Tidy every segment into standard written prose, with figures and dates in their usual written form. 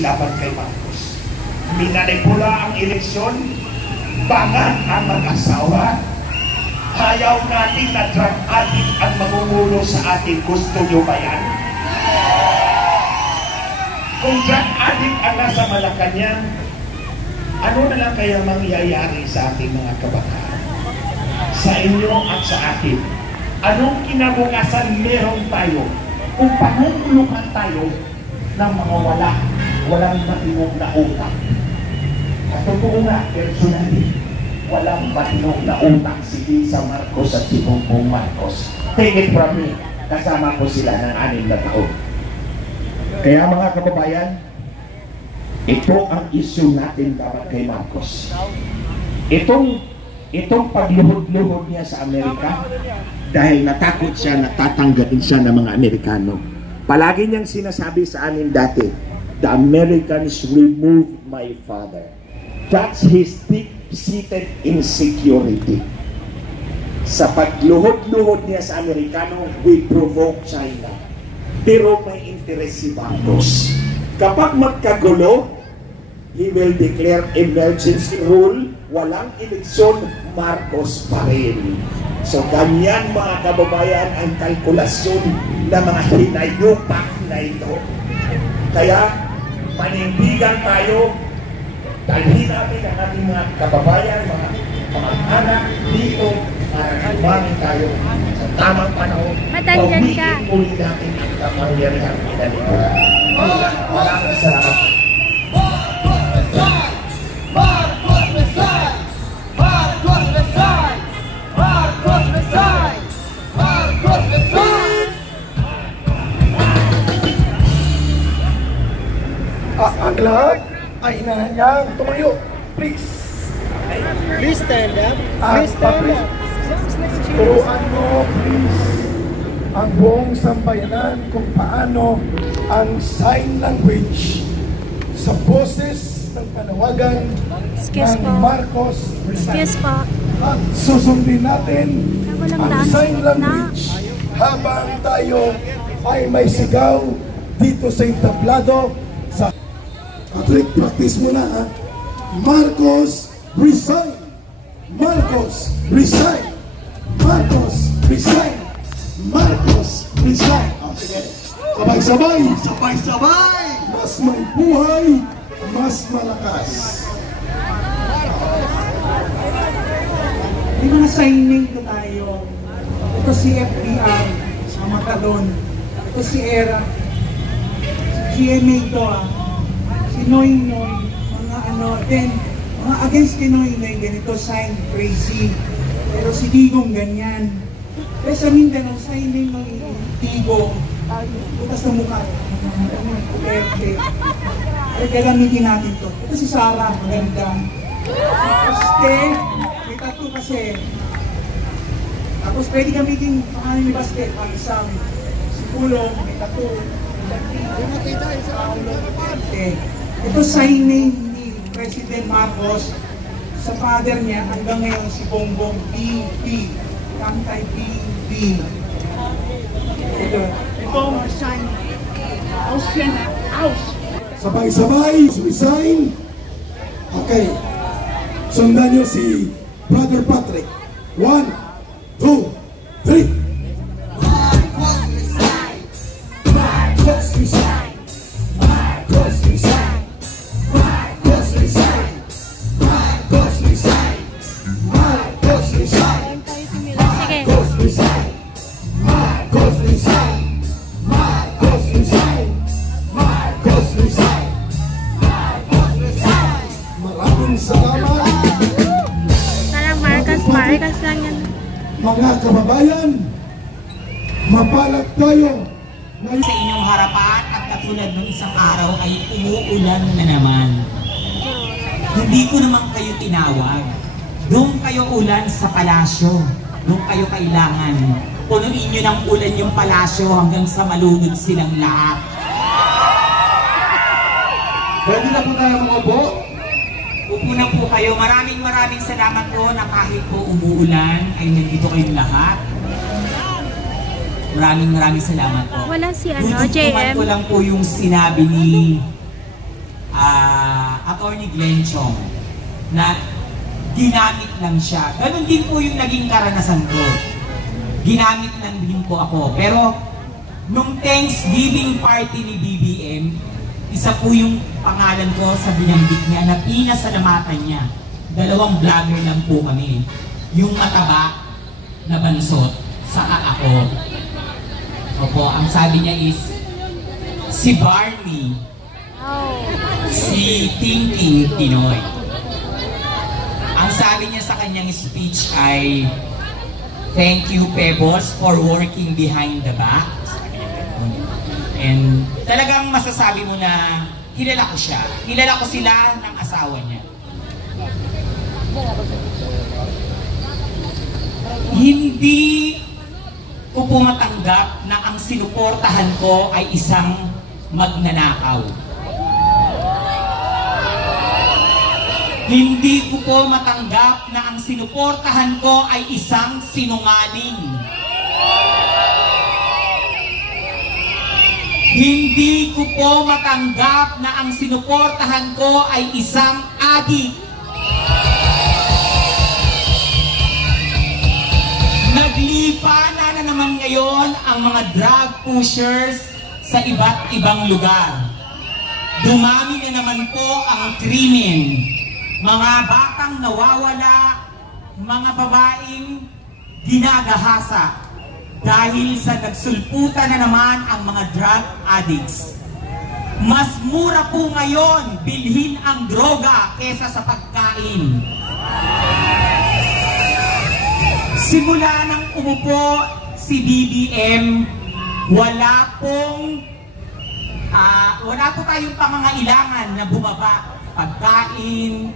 laban kay Marcos. Minanipula ang eleksyon, bangan ang mag-asawa. Ayaw natin na drug addict ang mamumuno sa atin. Gusto nyo ba yan? Kung drug addict ang nasa Malacanang, ano na lang kaya mangyayari sa ating mga kabataan? Sa inyo at sa atin. Anong kinabukasan meron tayo kung pangungulukan tayo ng mga walang matinong na utang? Katotoo nga, personally, walang matinong na utang si Lisa Marcos at si Bongbong Marcos. Take it from me, kasama ko sila ng 6 na taon. Kaya mga kababayan, ito ang issue natin dapat kay Marcos. Itong pagluhod-luhod niya sa Amerika, dahil natakot siya na tatanggapin siya ng mga Amerikano. Palagi niyang sinasabi sa amin dati, the Americans removed my father. That's his deep-seated insecurity. Sa pagluhod-luhod niya sa Amerikano, we provoke China. Pero may interest si Marcos. Kapag magkagulo, he will declare emergency rule, walang eleksyon, Marcos pa rin. So ganyan mga kababayan ang kalkulasyon ng mga hinayupak na ito. Kaya panindigan tayo, dalhin natin ang ating mga kababayan, mga anak dito para kumami tayo sa tamang panahon. Pawiin ulit natin ang kapangyarihan ng ganito. Maraming salamat. Ang lahat ay hinahanggang tumayo. Please. Please stand up. Please stand up. Turuan mo, please, ang buong sambayanan kung paano ang sign language sa boses ng panawagan ng Marcos. Excuse po. At susundin natin ang sign language habang tayo ay may sigaw dito sa entablado. Patrick, practice mo na, ha? Marcos, resign! Marcos, resign! Marcos, resign! Marcos, resign! Oh, sige. Sabay-sabay! Sabay-sabay! Mas may buhay, mas malakas. May mga signing ko tayo. Ito si FBR sa Matalon. Ito si ERA. Si GMA ito, si Noy, mga against kay Noy, ganito, sign, crazy. Pero si Digong ganyan. Kaya sa Mindanao, signing ng Digong, butas ng mukha, perte. Kaya gagamitin natin to. Ito si Sarah, maganda. Baste, may tattoo kasi. Tapos pwede gamitin pangalan ni Baste, pang-isang. Si Pulong, may tattoo. Ito signing ni President Marcos sa father niya hanggang ngayon si Bongbong BB. Kantay BB. Ito sign. Austrian House. Sabay-sabay, resign. Okay. Sundan nyo si Brother Patrick. 1, 2, 3. Marcos lang yan. Mga kababayan, mapalat tayo sa inyong harapan at katulad ng isang araw ay umuulan na naman. Hindi ko naman kayo tinawag. Doon kayo ulan sa palasyo. Doon kayo kailangan. Punuin nyo ng ulan yung palasyo hanggang sa malunod silang lahat. Pwede na po tayo mga bo? Upo na po kayo. Maraming salamat po na kahit po umuulan ay nandito kayong lahat. Maraming salamat po. Wala si JM. Ko lang po yung sinabi ni Attorney Glenn Chong na ginamit lang siya. Ganun din po yung naging karanasan ko. Ginamit lang din po ako. Pero nung Thanksgiving party ni BBM, isa po yung pangalan ko sa binanggit niya na pinasalamatan niya. 2 vlogger lang po kami. Yung mataba na bansot, saka ako. Opo, ang sabi niya is, si Barney, si Tinking Pinoy. Ang sabi niya sa kanyang speech ay, thank you, Pebbles, for working behind the back. And talagang masasabi mo na kilala ko siya. Kilala ko sila ng asawa niya. Hindi ko po matanggap na ang sinuportahan ko ay isang magnanakaw. Hindi ko po matanggap na ang sinuportahan ko ay isang sinungaling. Hindi ko po matanggap na ang sinuportahan ko ay isang adik. Naglipa na naman ngayon ang mga drug pushers sa iba't ibang lugar. Dumami na naman po ang krimen. Mga batang nawawala, mga babaeng ginagahasa. Dahil sa nagsulputan na naman ang mga drug addicts. Mas mura po ngayon bilhin ang droga kesa sa pagkain. Simula nang umupo si BBM, wala po tayong pangangailangan na bumaba. Pagkain,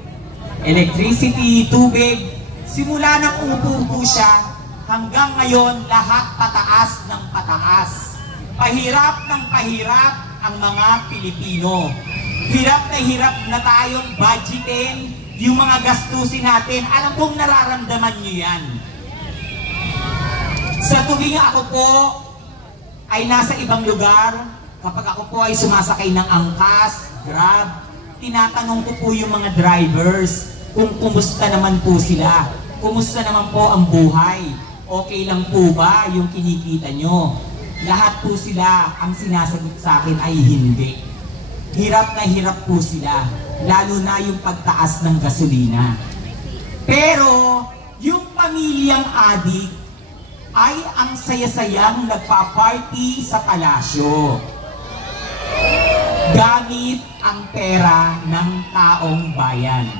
electricity, tubig. Simula nang umupo po siya, hanggang ngayon, lahat pataas ng pataas. Pahirap ng pahirap ang mga Pilipino. Hirap na tayong budgetin yung mga gastusin natin. Alam kong nararamdaman nyo yan. Sa tuwing ako po ay nasa ibang lugar, kapag ako po ay sumasakay ng angkas, grab, tinatanong ko po yung mga drivers kung kumusta naman po sila. Kumusta naman po ang buhay. Okay lang po ba yung kinikita nyo? Lahat po sila, ang sinasagot sa akin ay hindi. Hirap na hirap po sila, lalo na yung pagtaas ng gasolina. Pero, yung pamilyang adik ay ang saya-sayang nagpa-party sa palasyo. Gamit ang pera ng taong bayan.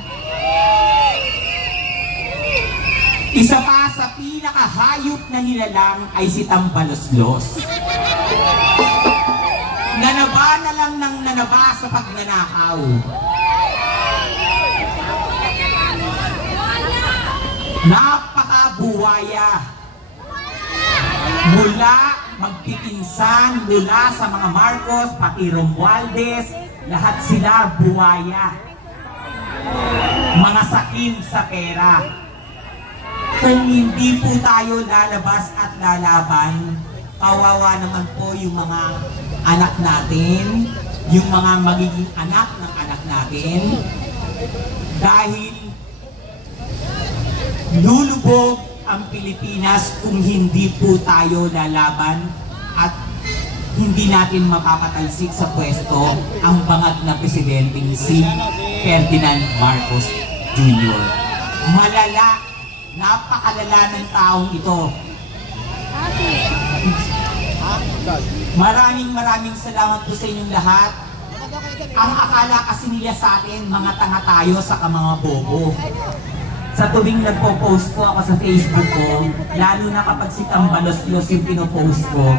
Isa pa sa pinakahayop na nilalang ay si Tambaloslos. Nanaba na lang ng nanaba sa pagnanakaw. Napakabuwaya. Mula magpipinsan, mula sa mga Marcos, pati Romualdez, lahat sila buwaya. Mga sakim sa pera. Kung hindi po tayo lalabas at lalaban, kawawa naman po yung mga anak natin, yung mga magiging anak ng anak natin, dahil lulubog ang Pilipinas kung hindi po tayo lalaban at hindi natin mapapatalsik sa pwesto ang bangag na presidenteng si Ferdinand Marcos Jr. Malala, napakalala ng taong ito. Maraming salamat po sa inyong lahat. Ang akala kasi nila sa atin, mga tanga tayo sa mga bobo. Sa tuwing nagpo-post po ako sa Facebook ko, lalo na kapag si Tambaloslos yung pinopost ko,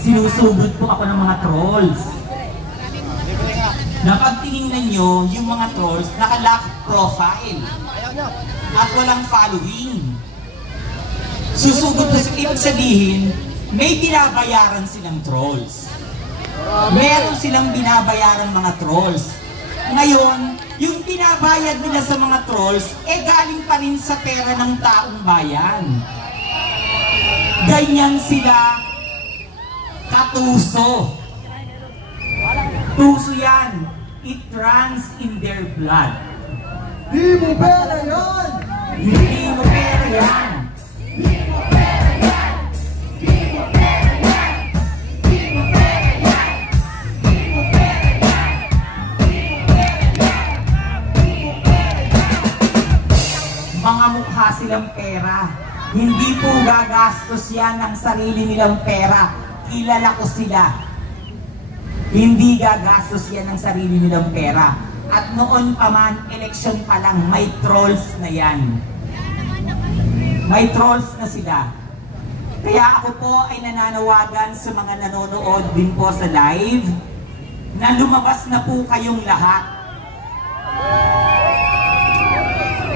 sinusugod po ako ng mga trolls. Napag tinignan nyo, yung mga trolls, naka-lock profile at walang following. Susugod po, ibig sabihin, may binabayaran silang trolls. Meron silang binabayaran mga trolls. Ngayon, yung binabayad nila sa mga trolls, galing pa rin sa pera ng taong bayan. Ganyan sila katuso. Tuso yan. It runs in their blood. Di mo pera yan! Hindi mo pera yan. Mga mukha silang pera. Hindi po gagastos yan ng sarili nilang pera. Kilala ko sila. Hindi gagastos yan ng sarili nilang pera. At noon pa man, eleksyon pa lang, may trolls na yan. May trolls na sila. Kaya ako po ay nananawagan sa mga nanonood din po sa live na lumabas na po kayong lahat.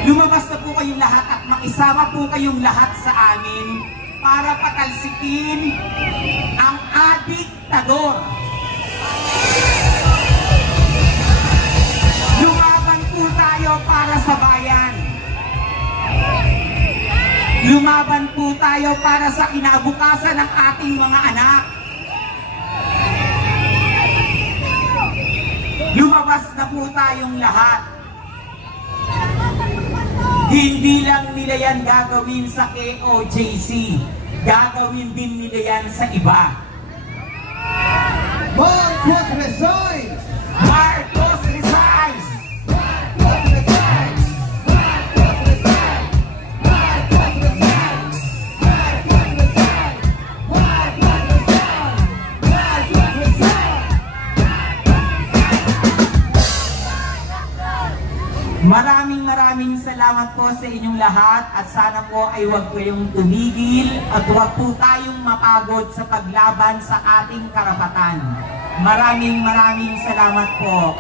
Lumabas na po kayong lahat at makisama po kayong lahat sa amin para patalsikin ang adiktador. Lumaban po tayo para sa bayan. Lumaban po tayo para sa kinabukasan ng ating mga anak. Lumabas na po tayong lahat. Hindi lang nila yan gagawin sa KOJC. Gagawin din nila yan sa iba. Marcos resign! Marcos resign! Marcos resign! Marcos resign! Marcos resign! Marcos resign! Marcos resign! Marcos resign! Maraming salamat po sa inyong lahat at sana po ay huwag kayong tumigil at huwag po tayong mapagod sa paglaban sa ating karapatan. Maraming salamat po.